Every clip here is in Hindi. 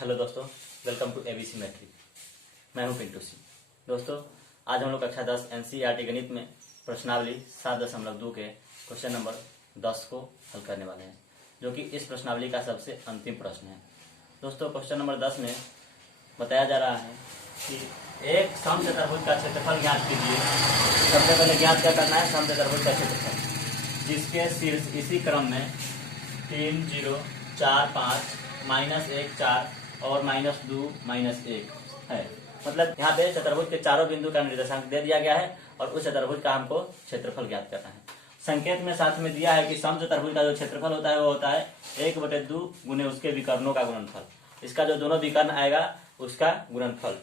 हेलो दोस्तों, वेलकम टू एबीसी मैट्रिक। मैं हूं पिंटू सिंह। दोस्तों, आज हम लोग कक्षा 10 एनसीईआरटी गणित में प्रश्नावली 7.2 के क्वेश्चन नंबर 10 को हल करने वाले हैं, जो कि इस प्रश्नावली का सबसे अंतिम प्रश्न है। दोस्तों, क्वेश्चन नंबर 10 में बताया जा रहा है कि एक समचतुर्भुज का क्षेत्रफल ज्ञात कीजिए। सबसे पहले ज्ञात क्या करना है? समचतुर्भुज का क्षेत्रफल, जिसके शीर्ष इसी क्रम में 3 0 4 5 -1 4 और -2 -1 है। मतलब यहाँ पे चतुर्भुज के चारों बिंदु का निर्देशांक दे दिया गया है और उस चतुर्भुज का हमको क्षेत्रफल ज्ञात करना है। संकेत में साथ में दिया है कि समचतुर्भुज का जो क्षेत्रफल होता है वो होता है 1/2 गुने उसके विकर्णों का गुणनफल। इसका जो दोनों विकर्ण आएगा उसका गुणनफल।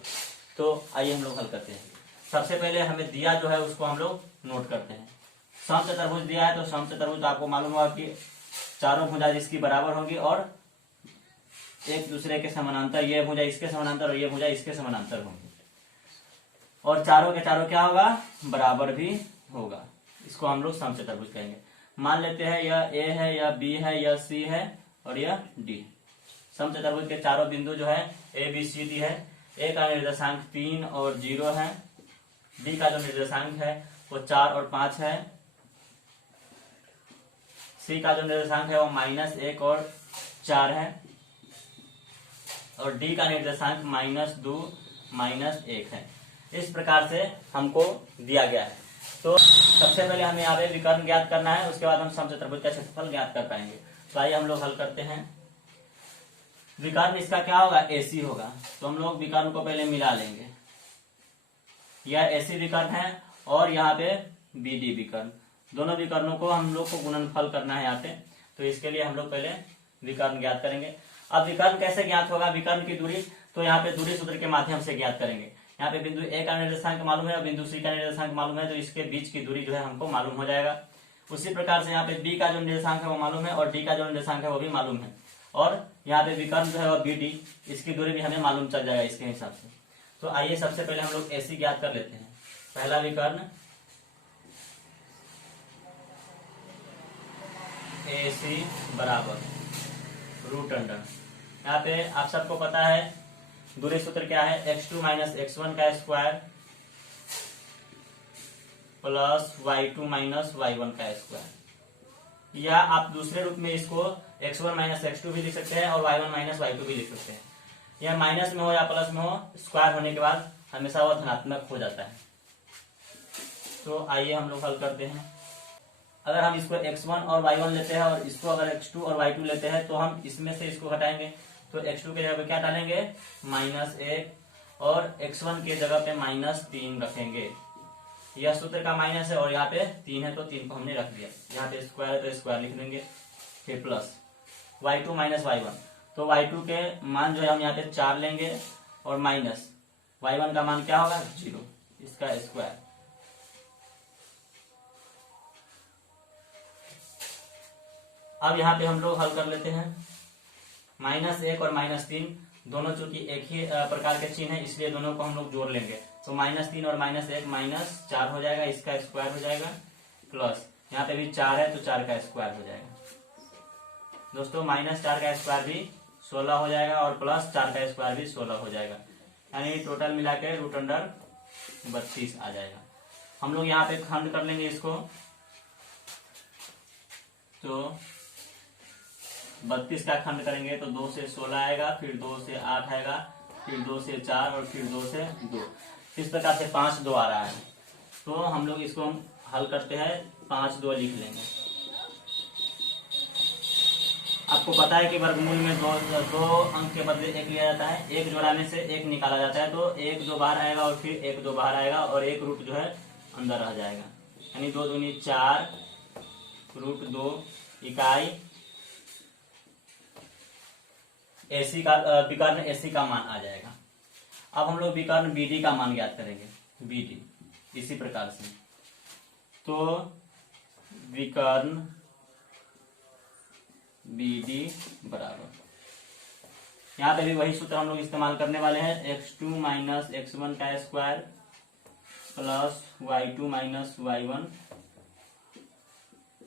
तो आइए हम लोग हल करते हैं। सबसे पहले हमें दिया जो है उसको हम लोग नोट करते हैं। समचतुर्भुज दिया है तो समचतुर्भुज आपको मालूम होगा कि चारों भुजा जिसकी बराबर होगी और एक दूसरे के समानांतर, ये भुजा इसके समानांतर और ये भुजा इसके समानांतर होंगी, और चारों के चारों क्या होगा? बराबर भी होगा। इसको हम लोग समचतुर्भुज कहेंगे। मान लेते हैं यह ए है, यह बी है, यह सी है और यह डी। समचतुर्भुज के चारों बिंदु जो है ए बी सी डी है। ए का निर्देशांक 3 और 0 है। डी का जो निर्देशांक है वो 4 और 5 है। सी का जो निर्देशांक है वो -1 और 4 है और डी का निर्देशांक -2 -1 है। इस प्रकार से हमको दिया गया है। तो सबसे पहले हमें यहाँ पे विकर्ण ज्ञात करना है, उसके बाद हम समचतुर्भुज का क्षेत्रफल ज्ञात कर पाएंगे। तो आइए हम लोग हल करते हैं। विकर्ण इसका क्या होगा? एसी होगा। तो हम लोग विकर्ण को पहले मिला लेंगे। यह एसी विकर्ण है और यहाँ पे बीडी विकर्ण। दोनों विकर्णों को हम लोग को गुणनफल करना है यहाँ पे। तो इसके लिए हम लोग पहले विकर्ण ज्ञात करेंगे। अब विकर्ण कैसे ज्ञात होगा? विकर्ण की दूरी तो यहाँ पे दूरी सूत्र के माध्यम से ज्ञात करेंगे। यहाँ पे बिंदु ए का निर्देशांक मालूम है और बिंदु सी का निर्देशांक मालूम है, तो इसके बीच की दूरी जो है हमको मालूम हो जाएगा। उसी प्रकार से यहाँ पे बी का जो निर्देशांक है वो मालूम है और डी का जो निर्देशांक है वो भी मालूम है, और यहाँ पे विकर्ण जो है और बी डी, इसकी दूरी भी हमें मालूम चल जाएगा इसके हिसाब से। तो आइए सबसे पहले हम लोग एसी ज्ञात कर लेते हैं। पहला विकर्ण एसी बराबर √अंडर। यहाँ पे आप सबको पता है दूरी सूत्र क्या है? x2 - x1 का स्क्वायर प्लस y2 - y1 का स्क्वायर। या आप दूसरे रूप में इसको x1 - x2 भी लिख सकते हैं और y1 - y2 भी लिख सकते हैं। यह माइनस में हो या प्लस में हो, स्क्वायर होने के बाद हमेशा वह धनात्मक हो जाता है। तो आइए हम लोग हल करते हैं। अगर हम इसको x1 और y1 लेते हैं और इसको अगर x2 और y2 लेते हैं तो हम इसमें से इसको घटाएंगे। तो x2 के जगह पे क्या डालेंगे? -1 और x1 के जगह पे -3 रखेंगे। यह सूत्र का माइनस है और यहाँ पे 3 है तो 3 को हमने रख दिया। यहाँ पे स्क्वायर है तो स्क्वायर लिख देंगे। फिर प्लस y2 - y1, तो y2 के मान जो है हम यहाँ पे 4 लेंगे और माइनस y1 का मान क्या होगा? 0, इसका स्क्वायर। अब यहाँ पे हम लोग हल कर लेते हैं। -1 और -3 दोनों चूंकि एक ही प्रकार के चिन्ह है, इसलिए दोनों को हम लोग जोड़ लेंगे। तो -3 और -1 -4 हो जाएगा, इसका स्क्वायर हो जाएगा, प्लस यहाँ पे भी 4 है तो 4 का स्क्वायर हो जाएगा। दोस्तों, -4 का स्क्वायर भी 16 हो जाएगा और प्लस 4 का स्क्वायर भी 16 हो जाएगा, यानी टोटल मिला के √अंडर 32 आ जाएगा। हम लोग यहाँ पे खंड कर लेंगे इसको। तो 32 का खंड करेंगे तो 2 से 16 आएगा, फिर 2 से 8 आएगा, फिर 2 से 4 और फिर 2 से 2। इस प्रकार से 5 2 आ रहा है। तो हम लोग इसको हम हल करते हैं, 5 2 लिख लेंगे। आपको पता है कि वर्गमूल में दो अंक के बदले 1 लिया जाता है। 1 जोड़ाने से 1 निकाला जाता है, तो 1 2 बाहर आएगा और फिर 1 2 बाहर आएगा और एक रूट जो है अंदर रह जाएगा, यानी 2 दूनी 4 √2 इकाई एसी का विकर्ण एसी का मान आ जाएगा। अब हम लोग विकर्ण बीडी का मान ज्ञात करेंगे। बीडी इसी प्रकार से, तो विकर्ण बीडी बराबर, यहाँ पे भी वही सूत्र हम लोग इस्तेमाल करने वाले हैं। x2 - x1 का स्क्वायर प्लस y2 - y1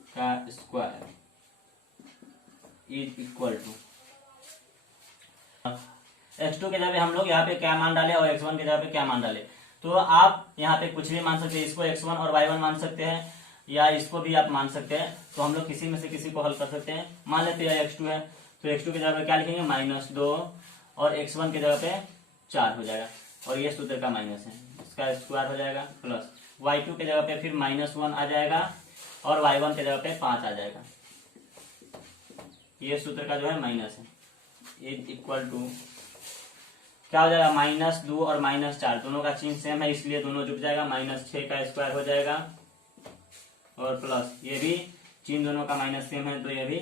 का square is equal to x2 के जगह हम लोग यहाँ पे क्या मान डाले और x1 के जगह पे क्या मान डाले। तो आप यहाँ पे कुछ भी मान सकते हैं, इसको x1 और y1 मान सकते हैं या इसको भी आप मान सकते हैं। तो हम लोग किसी में से किसी को हल कर सकते हैं। मान लेते हैं x2 है, तो x2 की जगह पे क्या लिखेंगे -2 और x1 की जगह पे 4 हो जाएगा और ये सूत्र का माइनस है, इसका स्क्वायर हो जाएगा प्लस y2 की जगह पे फिर -1 आ जाएगा और y1 की जगह पे 5 आ जाएगा। ये सूत्र का जो है माइनस है, इज इक्वल टू क्या हो जाएगा -2 और -4 दोनों का चिन्ह सेम है इसलिए दोनों जुड़ जाएगा, -6 का स्क्वायर हो जाएगा और प्लस ये भी चिन्ह दोनों का माइनस सेम है तो ये भी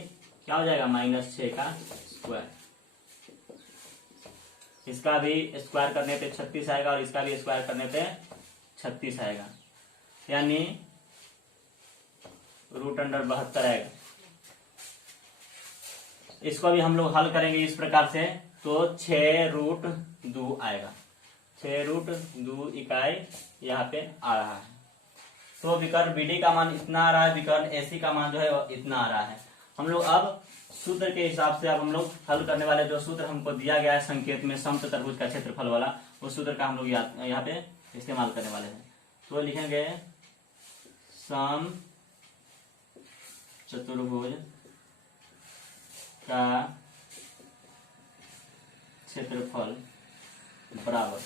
क्या हो जाएगा -6 का स्क्वायर। इसका भी स्क्वायर करने पे 36 आएगा और इसका भी स्क्वायर करने पे 36 आएगा, यानी √72 आएगा। इसको भी हम लोग हल करेंगे इस प्रकार से, तो 6√2 आएगा, 6√2 इकाई यहाँ पे आ रहा है। तो विकर्ण बीडी का मान इतना आ रहा है, विकर्ण एसी का मान जो है इतना आ रहा है। हम लोग अब सूत्र के हिसाब से अब हम लोग हल करने वाले, जो सूत्र हमको दिया गया है संकेत में समचतुर्भुज का क्षेत्रफल वाला, उस सूत्र का हम लोग यहाँ पे इस्तेमाल करने वाले हैं। तो लिखेंगे समचतुर्भुज का क्षेत्रफल बराबर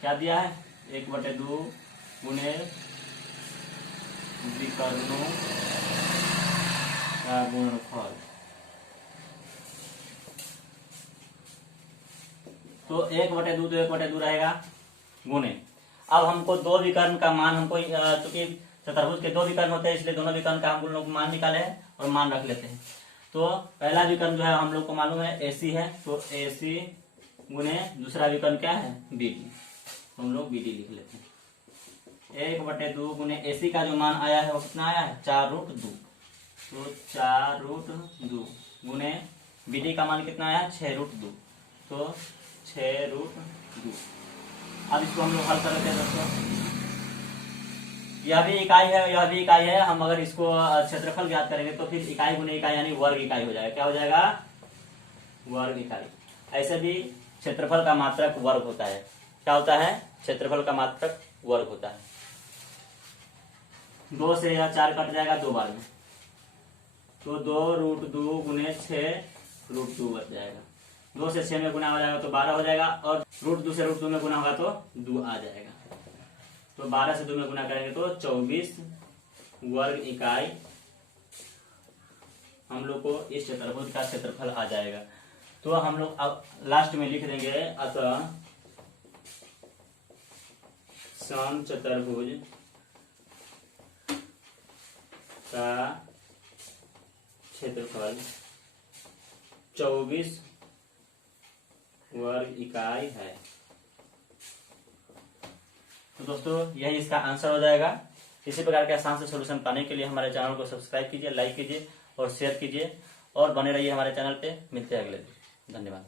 क्या दिया है 1/2 गुणे विकर्णों का गुणनफल। तो 1/2 तो 1/2 रहेगा गुणे। अब हमको दो विकर्ण का मान हमको, चूंकि चतुर्भुज के दो विकर्ण होते हैं इसलिए दोनों विकर्ण का हम लोग मान निकाले हैं और मान रख लेते हैं। तो पहला विकर्ण जो है हम लोग को मालूम है AC है, तो AC गुणे दूसरा विकर्ण क्या है BD, तो हम लोग BD लिख लेते हैं। 1/2 गुणे AC का जो मान आया है वो कितना आया है 4√2, तो 4√2 गुणे BD का मान कितना आया है 6√2, तो 6√2। अब इसको हम लोग हल कर लेते हैं दोस्तों। यह भी इकाई है, यह भी इकाई है। हम अगर इसको क्षेत्रफल ज्ञात करेंगे तो फिर इकाई गुणे इकाई यानी वर्ग इकाई हो जाएगा। क्या हो जाएगा वर्ग इकाई। ऐसे भी क्षेत्रफल का मात्रक वर्ग होता है। क्या होता है क्षेत्रफल का मात्रक वर्ग होता है। 2 से यह 4 कट जाएगा 2 बार में, तो 2√2 गुणे 6√2 बच जाएगा। 2 से 6 में गुना हो जाएगा तो 12 हो जाएगा और √2 से √2 में गुना होगा तो 2 आ जाएगा। तो 12 से 2 में गुना करेंगे तो 24 वर्ग इकाई हम लोग को इस चतुर्भुज का क्षेत्रफल आ जाएगा। तो हम लोग अब लास्ट में लिख देंगे, अतः समचतुर्भुज का क्षेत्रफल 24 वर्ग इकाई है। तो दोस्तों यही इसका आंसर हो जाएगा। इसी प्रकार के आसान से सॉल्यूशन पाने के लिए हमारे चैनल को सब्सक्राइब कीजिए, लाइक कीजिए और शेयर कीजिए और बने रहिए हमारे चैनल पे। मिलते हैं अगले दिन। धन्यवाद।